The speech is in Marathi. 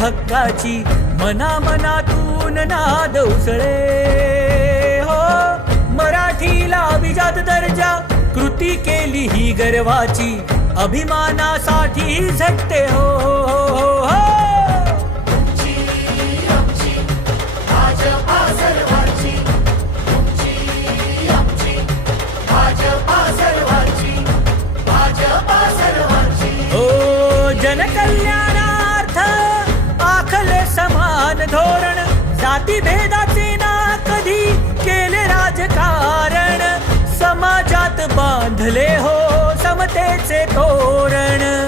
हक्काची मना मनातून नाद उसळे हो. मराठीला अभिजात दर्जा कृती केली ही गर्वाची अभिमानासाठी झटते हो, हो, हो. जनकल्याणार्थ आखले समान धोरण जाती भेदाचे ना कधी केले राजकारण समाजात बांधले हो समतेचे तोरण.